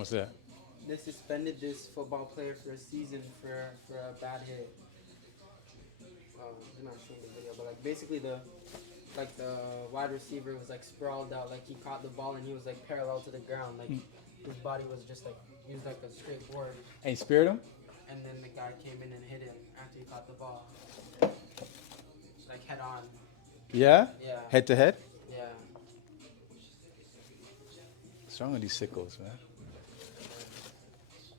What's that? They suspended this football player for a season for a bad hit. You're not seeing the video, but like basically the wide receiver was like sprawled out, like he caught the ball and he was like parallel to the ground, like his body was just like he was like a straight board. And you speared him? And then the guy came in and hit him after he caught the ball, like head on. Yeah? Yeah, Head to head? yeah. What's wrong with these sickos, man?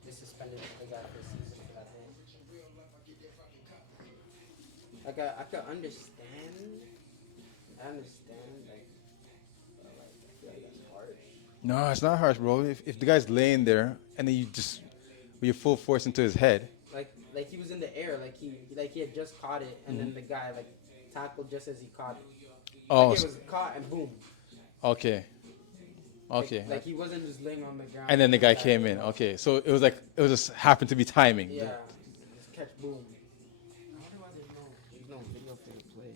They suspended the guy for a season for that hit. Like I could understand. I understand like I feel like that's harsh. No, it's not harsh, bro. If the guy's laying there and then you just with your full force into his head. Like he was in the air, like he had just caught it, and then the guy like tackled just as he caught it. Oh, Like it was caught and boom. okay. Okay. Like he wasn't just laying on the ground. And then the guy came in. Okay. So it was like, it was just happened to be timing. Yeah. Just catch boom. I wonder why there's no video for the play.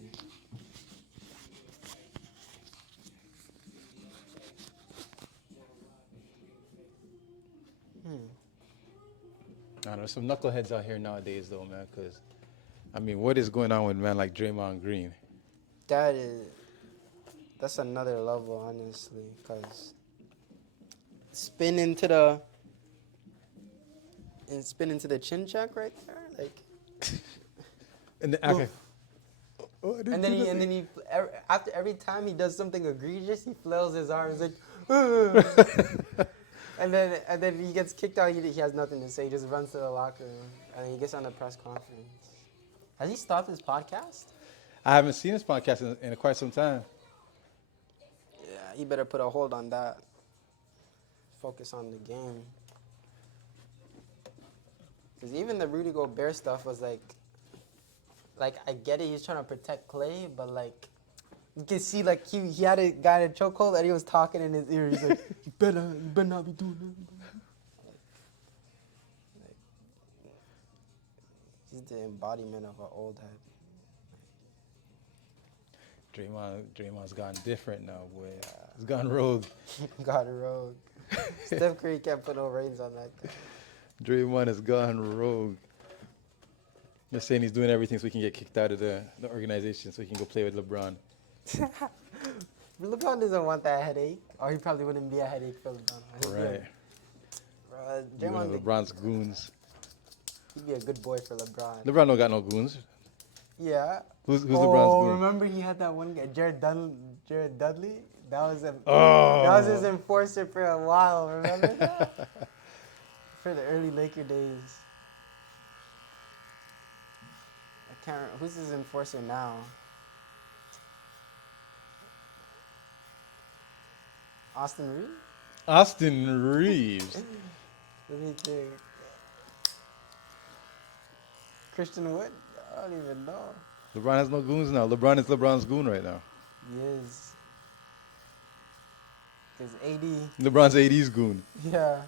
I know, there's some knuckleheads out here nowadays, though, man, because, I mean, what is going on with a man like Draymond Green? That's another level, honestly, because spin into the chin check right there, like. And then, okay. Oh, And then he after every time he does something egregious, he flails his arms like, and then he gets kicked out. He has nothing to say. He just runs to the locker room and he gets on a press conference. Has he stopped his podcast? I haven't seen this podcast in quite some time. Yeah, he better put a hold on that. Focus on the game. Because even the Rudy Gobert stuff was like I get it. He's trying to protect Clay, but like you can see like he had a guy in a chokehold and he was talking in his ear. He's like, you better not be doing that. Like, he's the embodiment of an old head. Draymond's gone different now, boy. He's gone rogue. Got it rogue. Steph Curry can't put no reins on that guy. Draymond has gone rogue. They're saying he's doing everything so he can get kicked out of the organization so he can go play with LeBron. LeBron doesn't want that headache, or he probably wouldn't be a headache for LeBron. He's Right. Good. One of LeBron's goons. He'd be a good boy for LeBron. LeBron don't got no goons. Yeah. Who's LeBron's goon? Remember he had that one guy, Jared Dudley? That was his enforcer for a while, remember that? For the early Laker days. Who's his enforcer now? Austin Reeves? Austin Reeves. Let me think. Christian Wood? I don't even know. LeBron has no goons now. LeBron is LeBron's goon right now. He is. Because AD. LeBron's AD's goon. Yeah.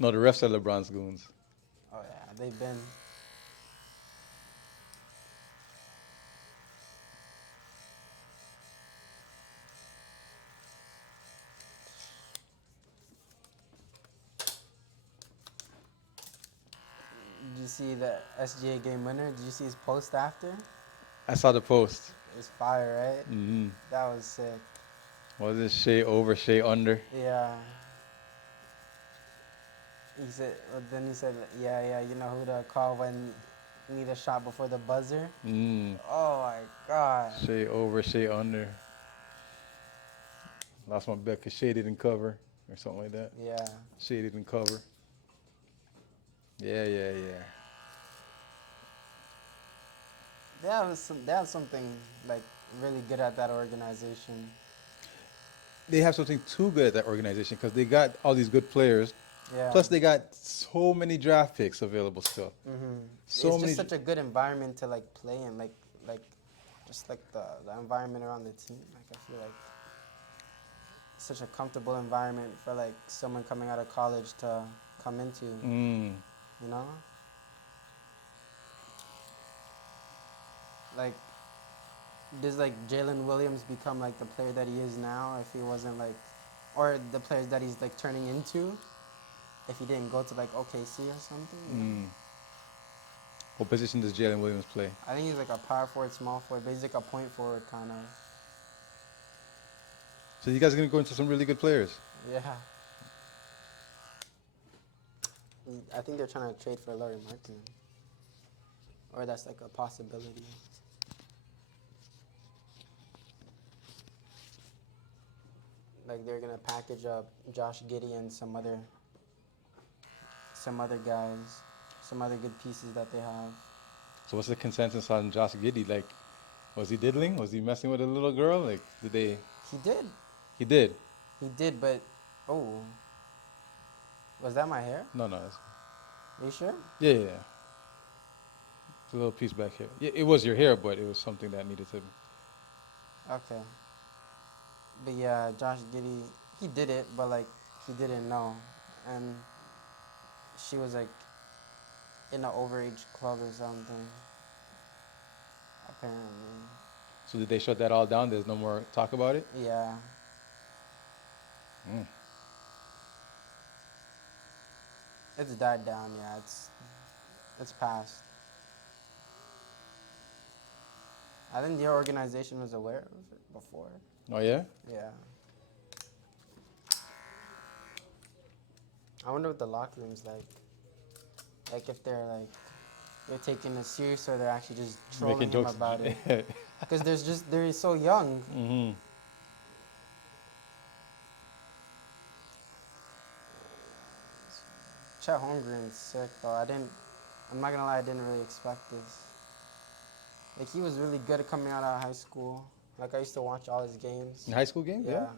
No, the refs are LeBron's goons. Oh, yeah. They've been. Did you see the SGA game winner? Did you see his post after? I saw the post. It was fire, right? Mm-hmm. That was sick. Was it Shea over, Shea under? Yeah. Then he said, yeah, you know who to call when you need a shot before the buzzer? Oh, my God. Shea over, Shea under. Lost my bet because Shea didn't cover or something like that. Yeah. Shea didn't cover. Yeah. They have something, like, really good at that organization. They have something too good at that organization because they got all these good players. Yeah. Plus, they got so many draft picks available still. Mm-hmm. So it's many. just such a good environment to, like, play in, like just, like, the environment around the team. Like, I feel like it's such a comfortable environment for, like, someone coming out of college to come into, you know? Like, does like Jalen Williams become like the player that he is now if he wasn't like, or the players that he's like turning into, if he didn't go to like OKC or something? Mm. What position does Jalen Williams play? I think he's like a power forward, small forward, but he's like a point forward kind of. So you guys are going to go into some really good players. Yeah. I think they're trying to trade for Larry Martin. Or that's like a possibility. Like they're gonna package up Josh Giddey and some other guys, some other good pieces that they have. So what's the consensus on Josh Giddey? Like, was he diddling? Was he messing with a little girl? Like, did they? He did. He did. He did, but was that my hair? No. Are you sure? Yeah. It's a little piece back here. Yeah, it was your hair, but it was something that needed to. Okay. But yeah, Josh Giddey, he did it, but like he didn't know, and she was like in an overage club or something. Apparently. So did they shut that all down? There's no more talk about it? Yeah. Mm. It's died down. Yeah, it's past. I think the organization was aware of it before. Oh, yeah? Yeah. I wonder what the locker room's like. Like if they're taking it serious or they're actually just trolling Making him jokes. about it. Because they're so young. Mm-hmm. Chet Holmgren's sick though. I'm not gonna lie, I didn't really expect this. Like he was really good at coming out of high school. Like I used to watch all his games. In high school games? Yeah.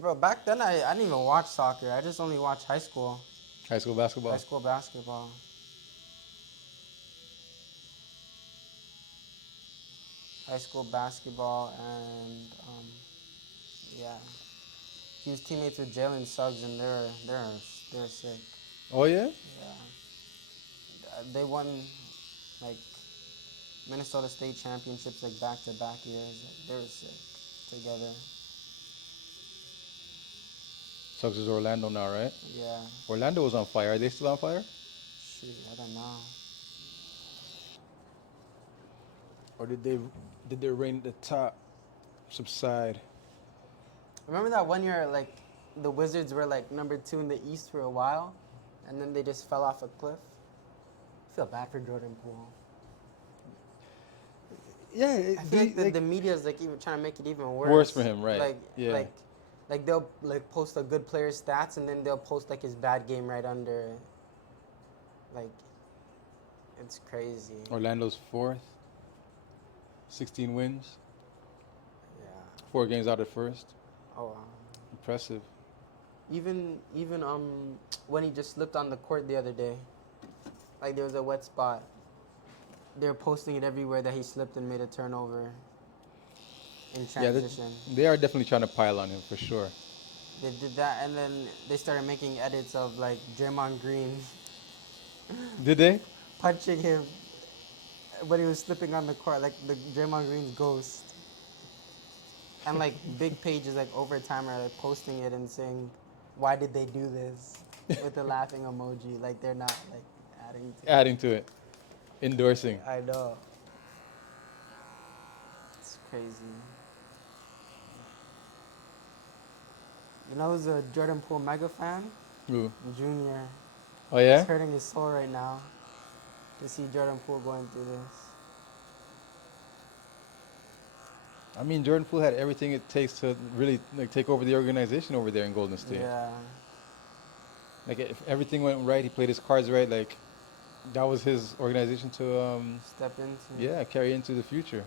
Bro, back then I didn't even watch soccer. I just only watched high school. High school basketball? High school basketball. High school basketball and yeah. He was teammates with Jalen, Suggs, and they're sick. Oh, yeah? Yeah. They won like Minnesota State championships like back-to-back years. They were sick together. Suggs is Orlando now, right? Yeah. Orlando was on fire. Are they still on fire? Shoot, I don't know. Or did their reign at the top subside? Remember that one year, like, the Wizards were, like, number 2 in the East for a while, and then they just fell off a cliff? I feel bad for Jordan Poole. Yeah. I feel like the media's, like, even trying to make it even worse. Worse for him, right. Like, yeah. Like, they'll, like, post a good player's stats, and then they'll post, like, his bad game right under it. Like, it's crazy. Orlando's 4th. 16 wins. Yeah. 4 games out at first. Oh, wow. Impressive. Even when he just slipped on the court the other day, like there was a wet spot. They were posting it everywhere that he slipped and made a turnover in transition. Yeah, they are definitely trying to pile on him for sure. They did that, and then they started making edits of like Draymond Green Did they? punching him when he was slipping on the court, like the Draymond Green's ghost. And like big pages like Overtime are like posting it and saying, "Why did they do this?" with the laughing emoji. Like they're not like Adding to it. Endorsing. I know. It's crazy. You know who's a Jordan Poole mega fan? Who? Junior. Oh yeah? It's hurting his soul right now to see Jordan Poole going through this. I mean, Jordan Poole had everything it takes to really like take over the organization over there in Golden State. Yeah. Like if everything went right, he played his cards right. Like that was his organization to Step into. carry into the future.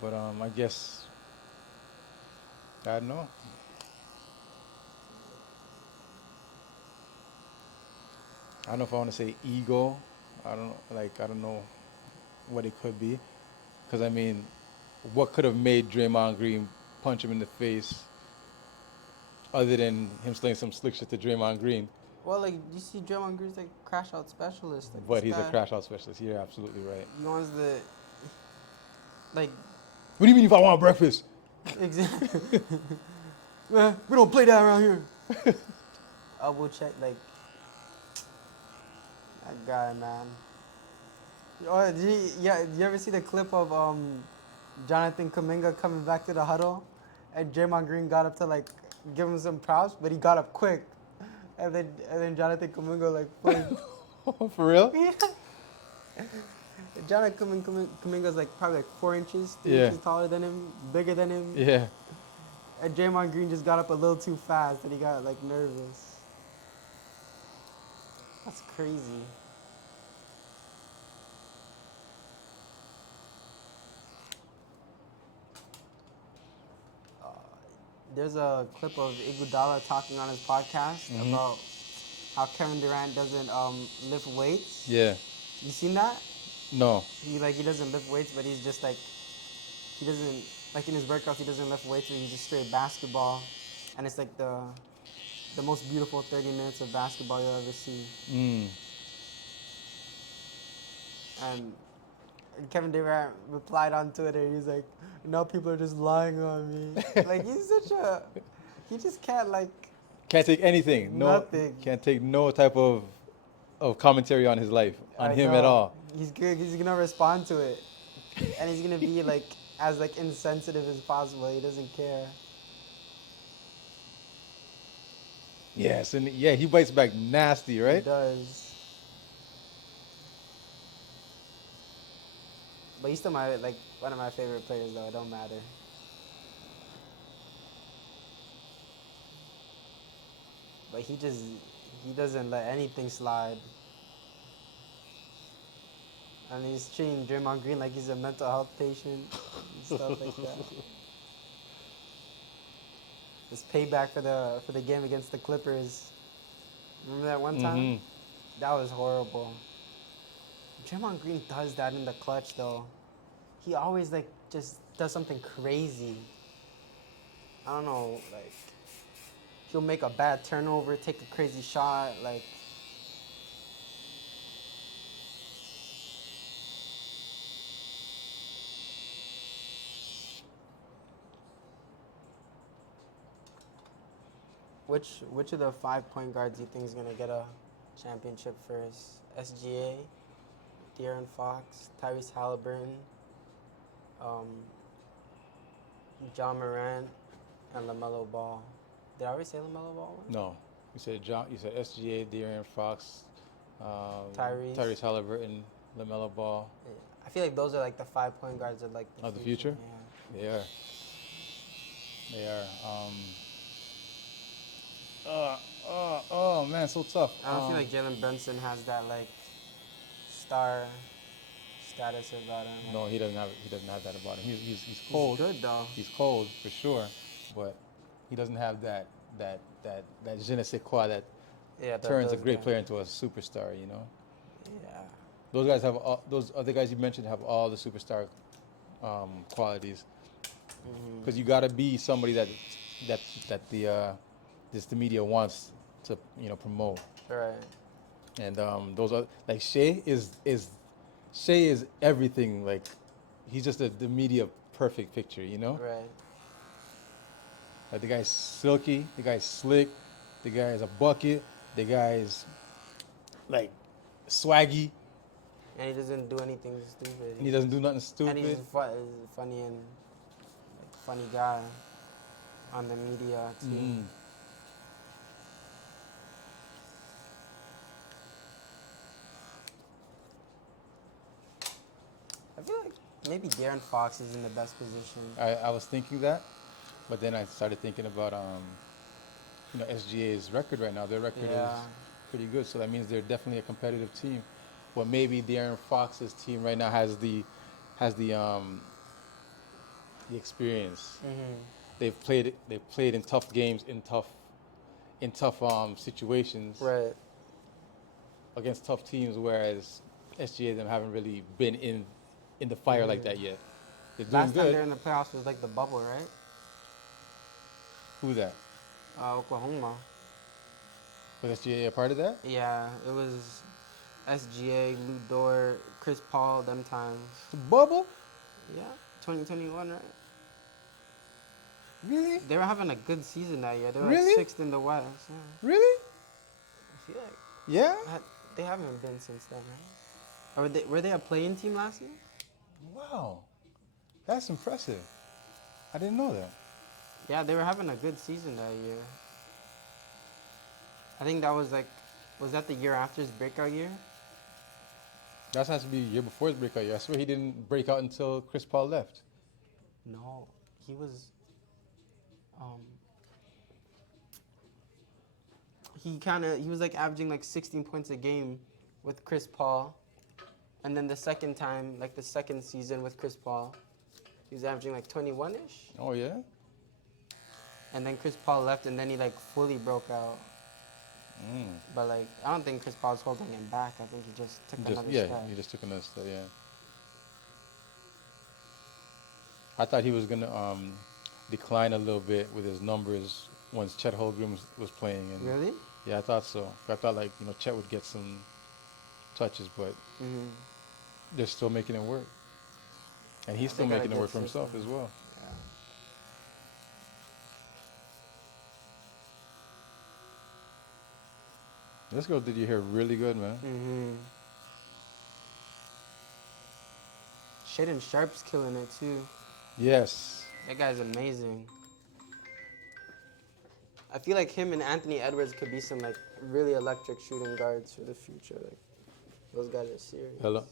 But I guess I don't know. I don't know if I want to say ego. I don't know what it could be. Because I mean, what could have made Draymond Green punch him in the face other than him saying some slick shit to Draymond Green? Well, like, you see Draymond Green's like crash out specialist. Like, But he's a crash out specialist. You're absolutely right. He wants like, What do you mean if I want breakfast? exactly. We don't play that around here. Elbow check, like, that guy, man. Oh, you ever see the clip of Jonathan Kuminga coming back to the huddle, and Draymond Green got up to like give him some props, but he got up quick, and then Jonathan Kuminga like flinched. For real? Yeah. Jonathan Kuminga's like probably like 4 inches, 3 Yeah. inches taller than him, bigger than him, Yeah. and Draymond Green just got up a little too fast, and he got like nervous. That's crazy. There's a clip of Iguodala talking on his podcast about how Kevin Durant doesn't lift weights. Yeah. You seen that? No. He doesn't lift weights, but he's just like he doesn't like in his workouts he doesn't lift weights, but he's just straight basketball, and it's like the most beautiful 30 minutes of basketball you'll ever see. And Kevin Durant replied on Twitter. He's like, now people are just lying on me. Like he just can't like. Can't take anything. No. Nothing. Can't take no type of commentary on his life, on him at all. He's good. He's gonna respond to it, and he's gonna be like as like insensitive as possible. He doesn't care. Yes, and yeah, he bites back nasty, right? He does. But he's still one of my favorite players, though. It don't matter. But he doesn't let anything slide. And he's treating Draymond Green like he's a mental health patient and stuff like that. This payback for the game against the Clippers. Remember that one time? That was horrible. Draymond Green does that in the clutch, though. He always just does something crazy. I don't know, he'll make a bad turnover, take a crazy shot, Which of the 5 point guards do you think is gonna get a championship first? SGA, De'Aaron Fox, Tyrese Halliburton, John Morant, and LaMelo Ball. Did I already say LaMelo Ball? No, you said SGA, De'Aaron Fox, Tyrese Halliburton, LaMelo Ball. Yeah. I feel like those are the 5 point guards of the future. Yeah. They are. They are. Oh man, so tough. I don't feel like Jalen Brunson has that star status about him. No, he doesn't have that about him. He's cold. He's good though. He's cold for sure, but he doesn't have that je ne sais quoi that turns a great player into a superstar. You know. Yeah. Those guys have those other guys you mentioned have all the superstar qualities. Because you got to be somebody that the media wants to promote. Right. And those are Shai is everything. He's just the media perfect picture, you know. Right. The guy's silky, the guy's slick, the guy is a bucket, the guy's swaggy. And he doesn't do anything stupid. And he doesn't do nothing stupid. And he's funny and funny guy on the media too. I feel like maybe De'Aaron Fox is in the best position. I was thinking that, but then I started thinking about SGA's record right now. Their record is pretty good, so that means they're definitely a competitive team. But maybe De'Aaron Fox's team right now has the experience. They've played in tough games, in tough situations, right, against tough teams, whereas SGA them haven't really been in the fire like that yet. They're doing Last time good. they're in the playoffs was the bubble, right? Who's that? Oklahoma. Was SGA a part of that? Yeah, it was SGA, Lou Dort, Chris Paul, them times. The bubble? Yeah. 2021, right? Really? They were having a good season that year. They were like Really? 6th in the West. Yeah. Really? I feel like Yeah? they haven't been since then, right? Or were they a playing team last year? Wow. That's impressive. I didn't know that. Yeah, they were having a good season that year. I think that was like, was that the year after his breakout year? That has to be a year before his breakout year. I swear he didn't break out until Chris Paul left. No, he was. Um, he was like averaging like 16 points a game with Chris Paul, and then the second time, like the second season with Chris Paul, he was averaging like 21-ish. Oh, yeah? And then Chris Paul left, and then he like fully broke out. But like, I don't think Chris Paul's holding him back. I think he just took another step. He just took another step, yeah. I thought he was going to decline a little bit with his numbers once Chet Holmgren was playing. And Really? yeah, I thought so. I thought, like, Chet would get some touches, but Mm-hmm. they're still making it work. And he's Yeah, still they got a making it good work for himself system. as well. Yeah. This girl did your hair really good, man. Mm-hmm. Shaden Sharp's killing it too. Yes. That guy's amazing. I feel like him and Anthony Edwards could be some like really electric shooting guards for the future. Like those guys are serious. Hello?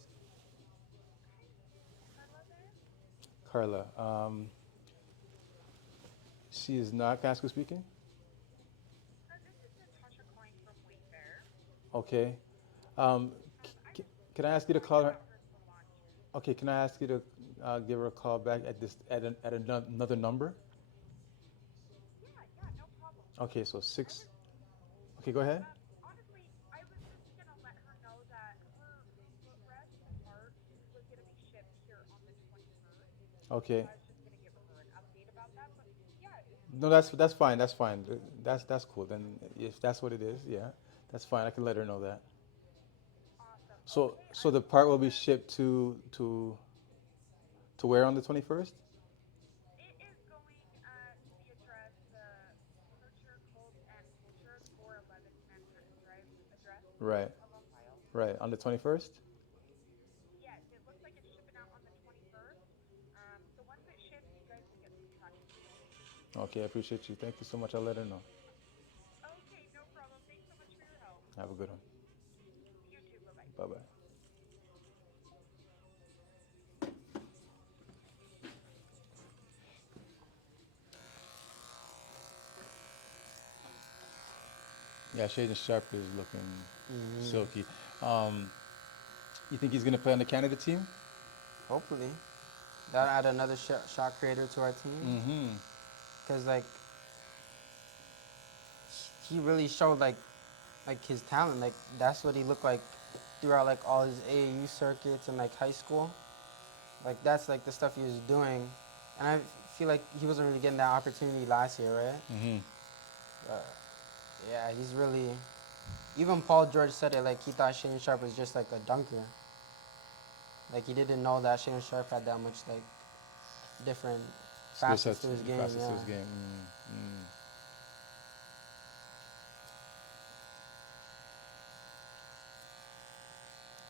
Carla. She is not. Can I ask who's speaking? Okay. Can I ask you to call her? Okay, can I ask you to give her a call back at another number? Okay, so 6. Okay, go ahead. Okay. No, that's fine. That's fine. That's cool. Then if that's what it is, yeah, that's fine. I can let her know that. So the part will be shipped to where on the 21st? Right. Right. On the 21st? Okay, I appreciate you. Thank you so much. I'll let her know. Have a good one. Bye bye. Yeah, Shaden Sharp is looking silky. You think he's gonna play on the Canada team? Hopefully, that'll add another shot creator to our team. Mm-hmm. Cause like he really showed like his talent. Like that's what he looked like throughout like all his AAU circuits and like high school. Like that's like the stuff he was doing, and I feel like he wasn't really getting that opportunity last year, right? Mm-hmm. But yeah, he's really. Even Paul George said it like he thought Shane Sharp was just like a dunker. Like he didn't know that Shane Sharp had that much like different facets to his game. Facets Yeah. to his game. Mm-hmm.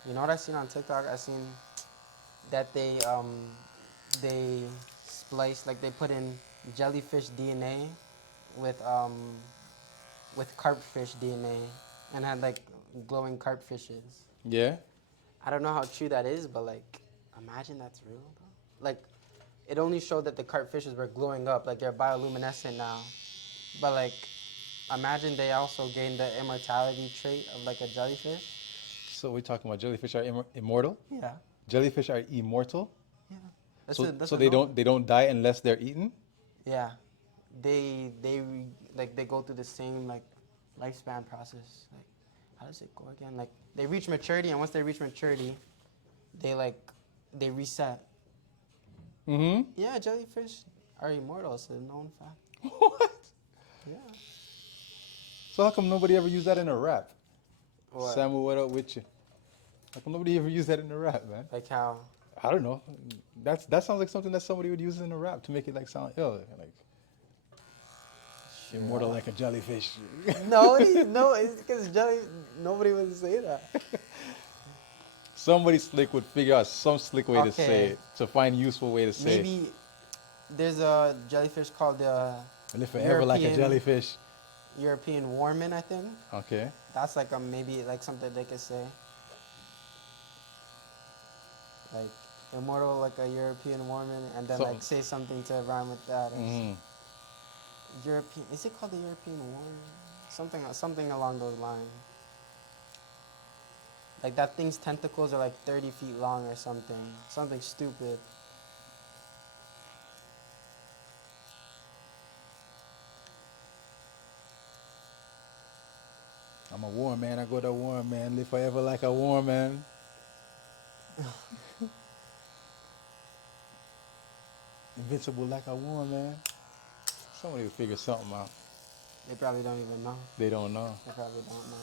You know what I seen on TikTok? I seen that they spliced like they put in jellyfish DNA with carpfish DNA and had like glowing carpfishes. Yeah. I don't know how true that is, but like imagine that's real though. Like it only showed that the carpfishes were glowing up, like they're bioluminescent now. But like imagine they also gained the immortality trait of like a jellyfish. So we're talking about jellyfish are immortal. Yeah. Jellyfish are immortal. Yeah. So they don't die unless they're eaten. Yeah, they go through the same like lifespan process. Like, how does it go again? Like they reach maturity, and once they reach maturity, they reset. Mm-hmm. Yeah, jellyfish are immortal. It's a known fact. What? Yeah. So how come nobody ever used that in a rap? What? Samuel, what up with you? How come nobody ever used that in a rap, man? Like how? I don't know. That sounds like something that somebody would use in a rap to make it like sound ill, like immortal Sure. like a jellyfish. No, it's because Jelly. Nobody would say that. Somebody slick would figure out some slick way to say Okay, it, to find useful way to say it. maybe there's a jellyfish called the And live forever like a European jellyfish. European warman, I think. Okay. That's like a maybe like something they could say. Like immortal like a European warman, and then Something. like say something to rhyme with that. Hmm. European, is it called the European warman? Something along those lines. Like that thing's tentacles are like 30 feet long or something. Something stupid. I'm a war man. I go to war man. Live forever like a war man. Invincible like a war man. Somebody will figure something out. They probably don't even know. They don't know. They probably don't know.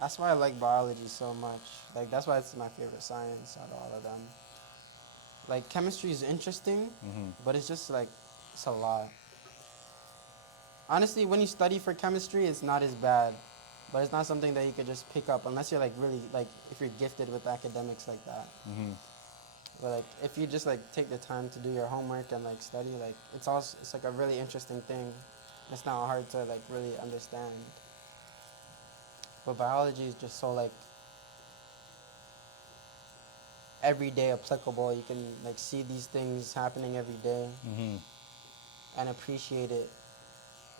That's why I like biology so much. Like that's why it's my favorite science out of all of them. Like chemistry is interesting, Hmm. but it's just like it's a lot. Honestly, when you study for chemistry, it's not as bad, but it's not something that you could just pick up unless you're like really like if you're gifted with academics like that. Hmm. But like if you just like take the time to do your homework and like study, like it's like a really interesting thing. It's not hard to like really understand. But biology is just so like everyday applicable. You can like see these things happening every day Hmm. and appreciate it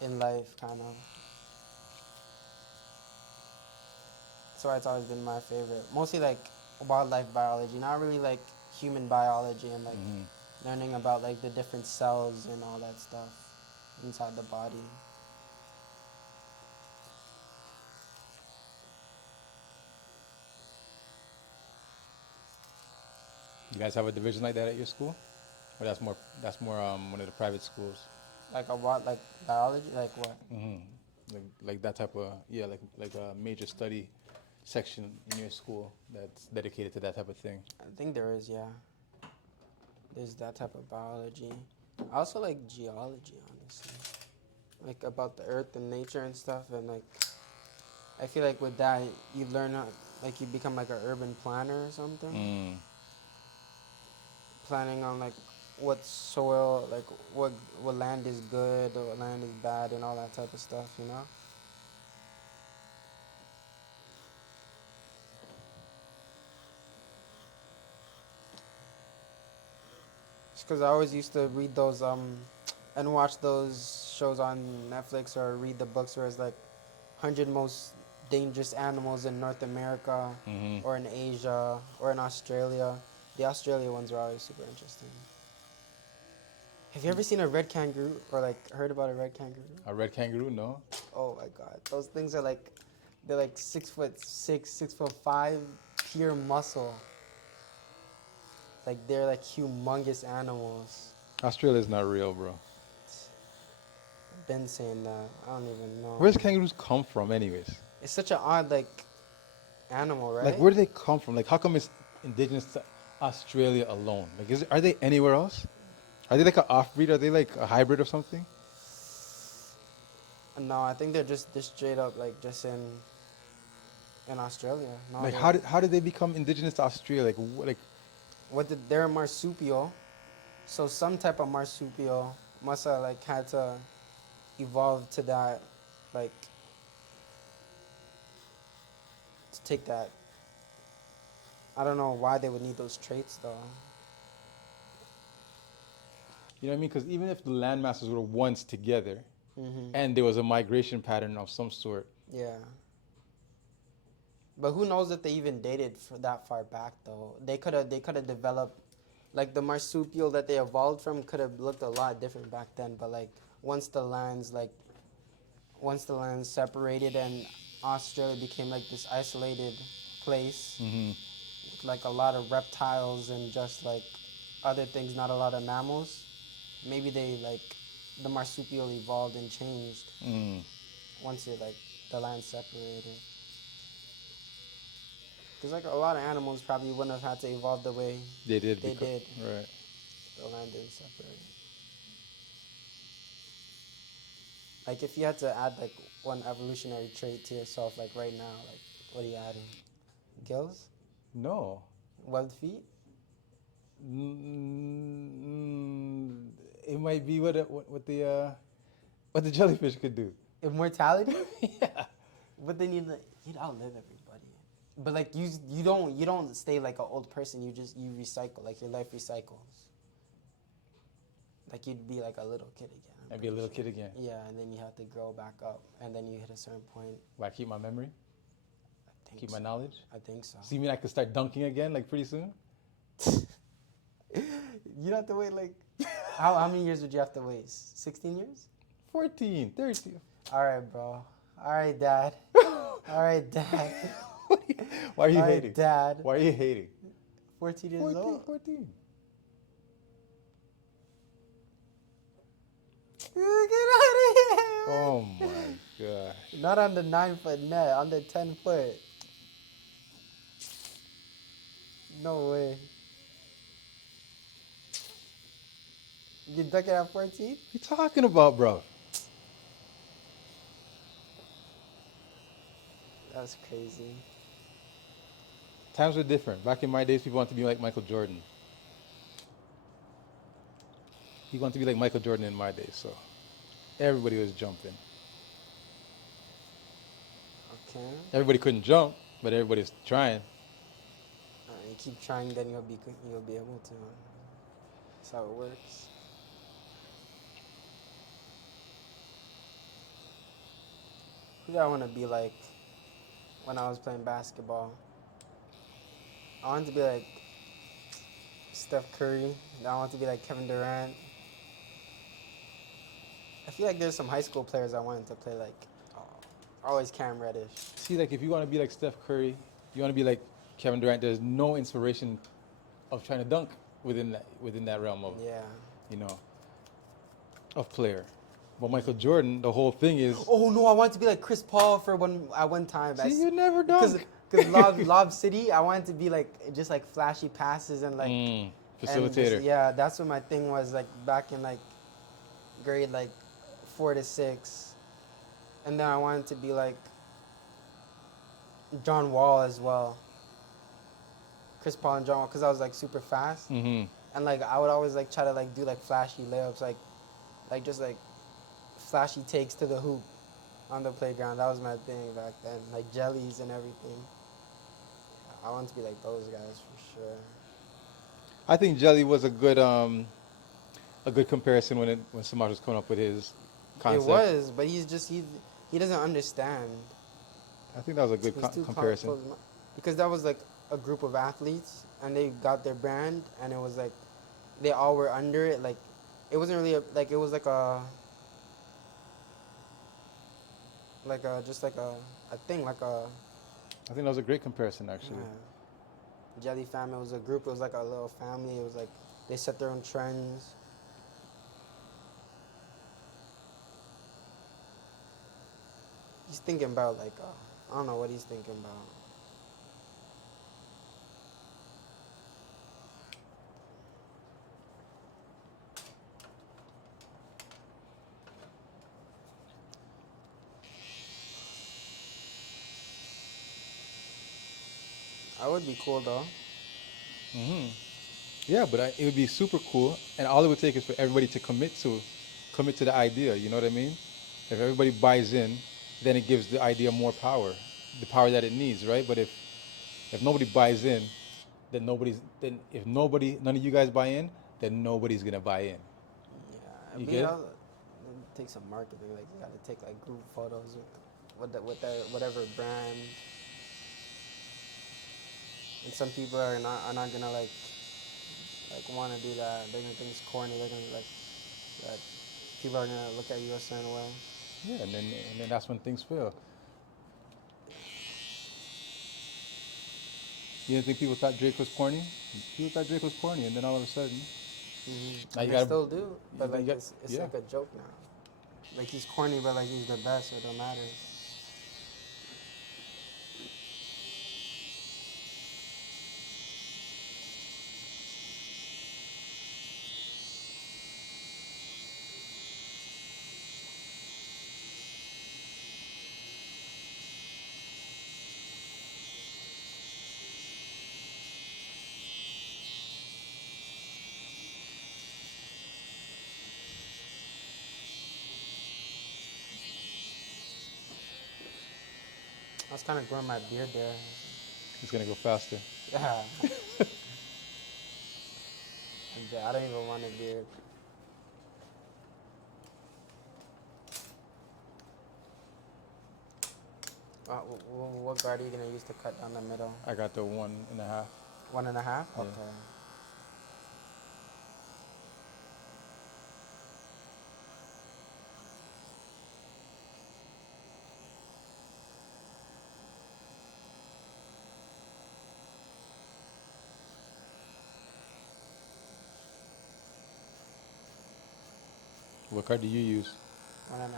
in life, kind of. That's why it's always been my favorite. Mostly like wildlife biology, not really like human biology and like Hmm. learning about like the different cells and all that stuff inside the body. You guys have a division like that at your school? Or that's more one of the private schools. Like a what? Like biology? Like what? Hmm. Like that type of, yeah, like a major study section in your school that's dedicated to that type of thing. I think there is, yeah. There's that type of biology. I also like geology, honestly. Like about the earth and nature and stuff. And like, I feel like with that, you learn how, like, you become like an urban planner or something. Mm. Planning on like what soil, like what land is good or what land is bad and all that type of stuff, you know? Because I always used to read those and watch those shows on Netflix or read the books where it's like 100 most dangerous animals in North America Hmm. or in Asia or in Australia. The Australia ones are always super interesting. Have you ever seen a red kangaroo or like heard about a red kangaroo? A red kangaroo? No. Oh my god, those things are like they're like 6'6", 6'5", pure muscle. Like they're like humongous animals. Australia's not real, bro. Been saying that. I don't even know. Where's kangaroos come from, anyways? It's such an odd like animal, Like, right? where do they come from? Like, how come it's indigenous to Australia alone? Like, are they anywhere else? Are they like an off-breed? Are they like a hybrid or something? No, I think they're just straight up like just in Australia. No, Like, they're how did they become indigenous to Australia? Like, they're a marsupial, so some type of marsupial must have like had to evolve to that, like to take that. I don't know why they would need those traits though. you know what I mean? Because even if the land masses were once together Mhm. and there was a migration pattern of some sort, Yeah. But who knows if they even dated for that far back though? They could have developed like the marsupial that they evolved from could have looked a lot different back then. But like once the lands like once the lands separated and Australia became like this isolated place, hmm, with like a lot of reptiles and just like other things, not a lot of mammals. Maybe they like the marsupial evolved and changed mm, once it like the land separated. Because like a lot of animals probably wouldn't have had to evolve the way They did. they did. Right. The land didn't separate. Like if you had to add like one evolutionary trait to yourself, like right now, like what are you adding? Gills? No. Webbed feet? Mm, it might be what the jellyfish could do. Immortality? Yeah. But then you'd outlive everybody. But like you don't stay like an old person. You recycle, like your life recycles. Like you'd be like a little kid again. I'd be a little kid again. Yeah, and then you have to grow back up, and then you hit a certain point. Will I keep my memory? I think Keep so. my knowledge? I think so. So you mean I could start dunking again, like pretty soon? You'd have to wait like how many years would you have to wait? 16 years? 14, 13. All right, bro. All right, Dad. All right, Dad. Why are you All right, hating? Dad. Why are you hating? 14 years 14, old. 14. Get out of here. Oh my god. Not on the 9-foot net, on the 10-foot. No way. You duck it at 14? What you talking about, bro? That's crazy. Times were different. Back in my days, people wanted to be like Michael Jordan. He wanted to be like Michael Jordan in my days, so everybody was jumping. Okay. Everybody couldn't jump, but everybody was trying. You keep trying, then you'll be able to. That's how it works. Who did I want to be like when I was playing basketball? I wanted to be like Steph Curry. I wanted to be like Kevin Durant. I feel like there's some high school players I wanted to play like. Always Cam Reddish. See, like if you want to be like Steph Curry, you want to be like Kevin Durant. There's no inspiration of trying to dunk within that realm of of player. But Michael Jordan, the whole thing is. Oh no, I wanted to be like Chris Paul at one time. See, you never dunk. Because Lob City, I wanted to be like just like flashy passes and like facilitator. And yeah, that's what my thing was like back in like grade like 4 to 6. And then I wanted to be like John Wall as well. Chris Paul and John Wall, because I was like super fast. Mm-hmm. And like I would always like try to like do like flashy layups, like just like flashy takes to the hoop on the playground. That was my thing back then, like jellies and everything. I wanted to be like those guys for sure. I think Jelly was a good comparison when Samaj was coming up with his concept. It was, but he doesn't understand. I think that was a good comparison. Because that was like a group of athletes, and they got their brand, and it was like they all were under it. Like it wasn't really it was like a thing, like a. I think that was a great comparison, actually. Yeah. Jelly Fam, it was a group. It was like a little family. It was like they set their own trends. He's thinking about like I don't know what he's thinking about. I would be cool though. Mm-hmm. Yeah, but it would be super cool, and all it would take is for everybody to commit to the idea. You know what I mean? If everybody buys in, then it gives the idea more power, the power that it needs, right? But if nobody buys in, then none of you guys buy in, then nobody's gonna buy in. Yeah, you get it? Take some marketing. Like you gotta take like group photos with that whatever brand. And some people are not gonna like want to do that. They're gonna think it's corny. They're gonna like that. People are gonna look at you a certain way. Yeah, and then that's when things fail. You didn't think people thought Drake was corny? People thought Drake was corny, and then all of a sudden, Now they still do, but like it's like a joke now. Like he's corny, but like he's the best, so it don't matter. I was kind of growing my beard there. It's gonna go faster. Yeah. I don't even want a beard. What guard are you gonna use to cut down the middle? I got the 1.5. 1.5? Yeah. Okay. What card do you use? 1.5.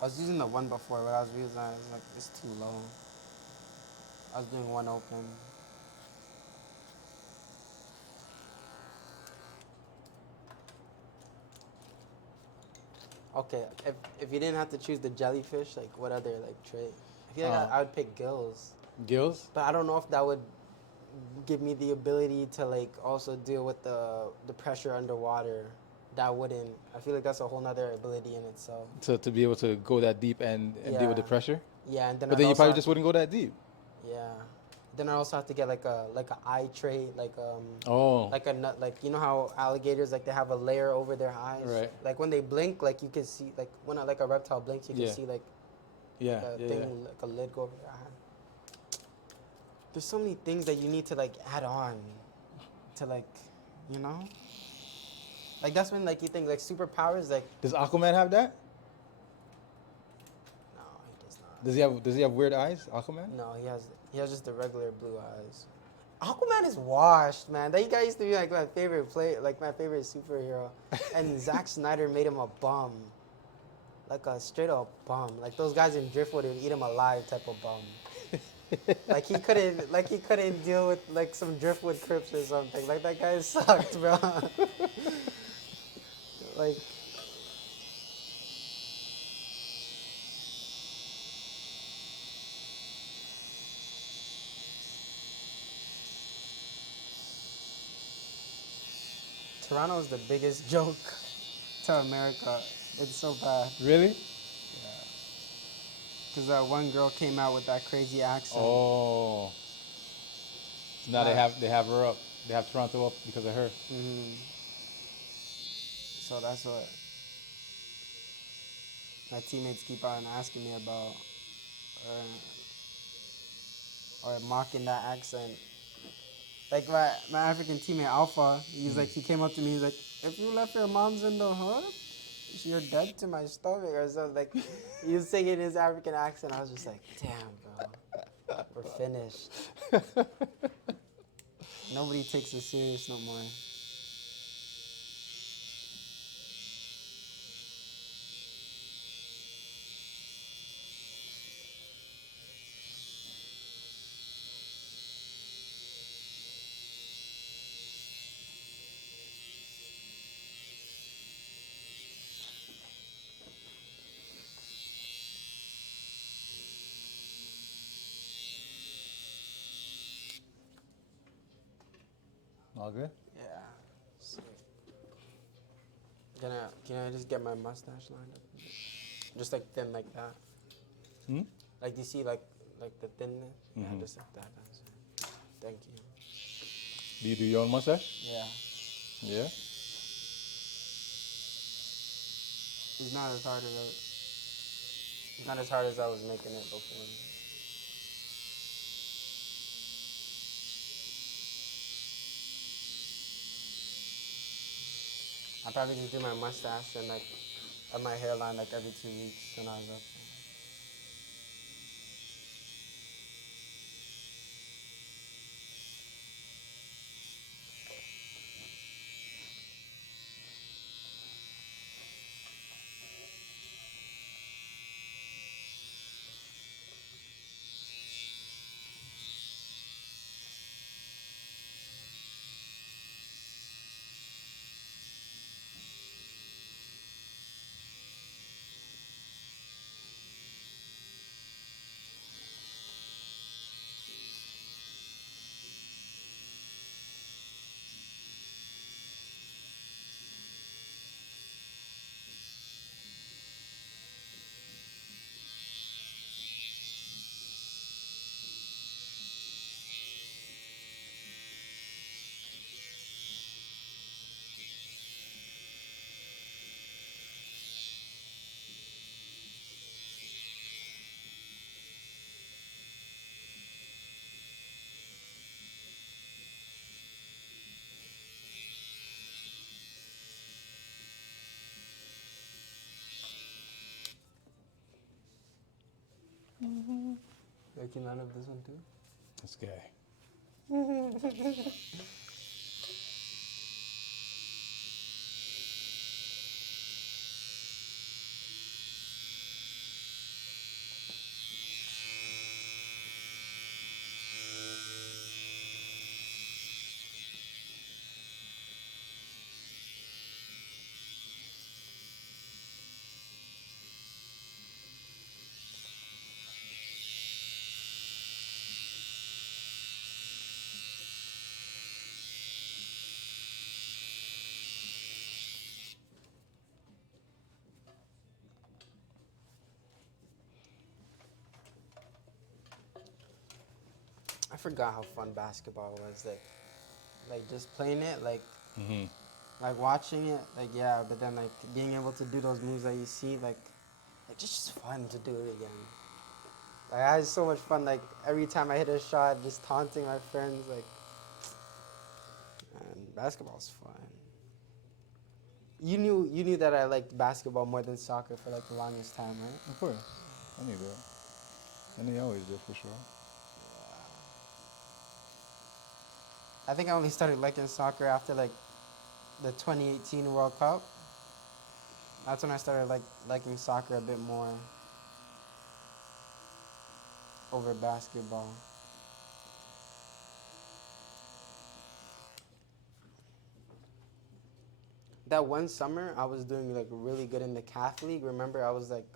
I was using the one before, but I was using I was like, it's too low. I was doing one open. Okay, if you didn't have to choose the jellyfish, like what other like trait? I feel like I would pick gills, Gills? but I don't know if that would give me the ability to like also deal with the pressure underwater. That wouldn't. I feel like that's a whole nother ability in itself. To be able to go that deep and deal with the Yeah. pressure? Yeah, and then But I'd then you also probably have just wouldn't go that deep. yeah. Then I also have to get like a eye trait, like Oh. like a nut, like you know how alligators like they have a layer over their eyes. Right. Like when they blink, like you can see like when like a reptile blinks, you can Yeah. see like Yeah. a Yeah. thing Yeah. like a lid go over their eye. There's so many things that you need to like add on to like, you know. Like that's when like you think like superpowers like Does Aquaman have that? no he does not. Does he have weird eyes, Aquaman? No, he has just the regular blue eyes. Aquaman is washed, man. That guy used to be like my favorite like my favorite superhero. And Zack Snyder made him a bum. Like a straight up bum. Like those guys in Driftwood would eat him alive type of bum. Like he couldn't deal with like some Driftwood Crips or something. Like that guy sucked, bro. Like Toronto is the biggest joke to America. It's so bad. Really? Because that one girl came out with that crazy accent. Oh. So now they have her up. They have Toronto up because of her. Mm-hmm. So that's what my teammates keep on asking me about, or mocking that accent. Like my African teammate Alpha, he came up to me, he's like, if you left your moms in the hood, you're dead to my stomach or something. Like he was singing his African accent. I was just like, damn, bro, we're finished. Nobody takes us serious no more. All good? Yeah. Sick. Can I just get my mustache lined up? Just like thin like that. Hmm? Like you see like the thinness? Yeah, Mhm. just like that. That's it. Thank you. Do you do your own mustache? Yeah. Yeah? It's not as hard as I was making it before. I probably just do my mustache and like my hairline like every 2 weeks when I was up. making fun of this one too? This guy. I forgot how fun basketball was. Like just playing it, Mm-hmm. like watching it, like yeah. But then like being able to do those moves that you see, like just fun to do it again. Like I had so much fun. Like every time I hit a shot, just taunting my friends. Like, man, basketball's fun. You knew that I liked basketball more than soccer for like the longest time, right? Of course. I knew that. I knew you always did, for sure. I think I only started liking soccer after like the 2018 World Cup. That's when I started liking soccer a bit more over basketball. That one summer, I was doing like really good in the CAF league. Remember, I was like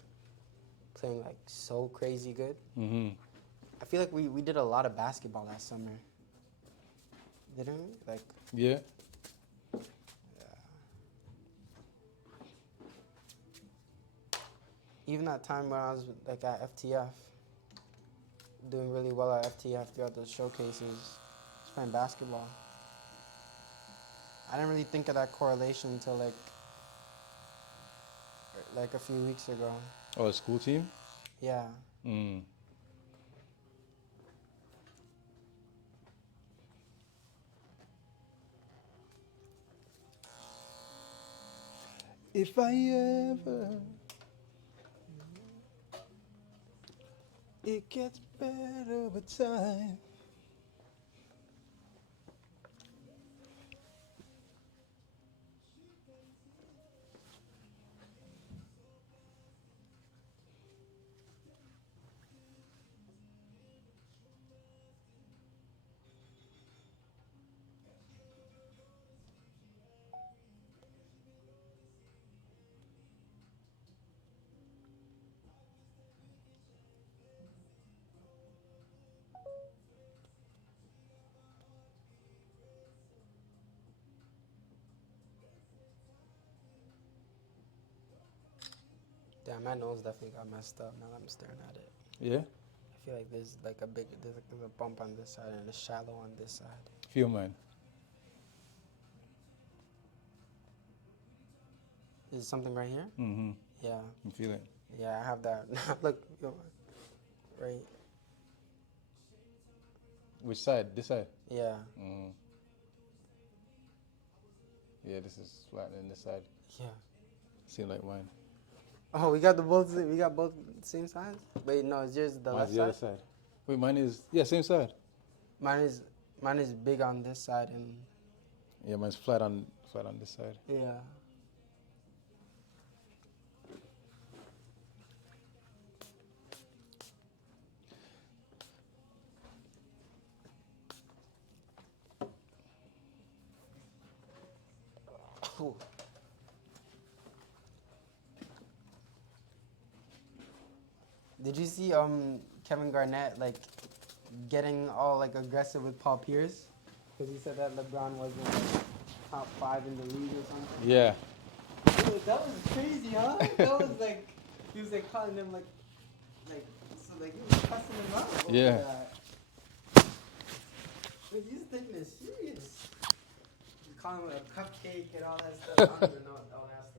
playing like so crazy good. Mm-hmm. I feel like we did a lot of basketball that summer. Didn't we? Like, Yeah. even that time when I was like at FTF, doing really well at FTF throughout the showcases, just playing basketball. I didn't really think of that correlation until like a few weeks ago. Oh, a school team? Yeah. Mm. If I ever, it gets better with time. Damn, my nose definitely got messed up now that I'm staring at it. Yeah? I feel like there's a bump on this side and a shallow on this side. Feel mine. Is something right here? Mm-hmm. Yeah. You feel it? Yeah, I have that. Look, yo, right. Which side? This side? Yeah. Mm. Yeah, this is flat in this side. Yeah. Seem like mine. Oh, we got both same sides? Wait, no, is yours the Mine's left the other side? side. Wait, mine is, yeah, same side. Mine is big on this side and Yeah, mine's flat on this side. yeah. Ooh. Did you see Kevin Garnett like getting all like aggressive with Paul Pierce? Because he said that LeBron wasn't like, top 5 in the league or something. Yeah. Dude, that was crazy, huh? That was like he was like calling him like so like he was cussing him out. Over Yeah. That. Like, he's taking it serious. He's calling him a cupcake and all that stuff. I don't even know all that stuff.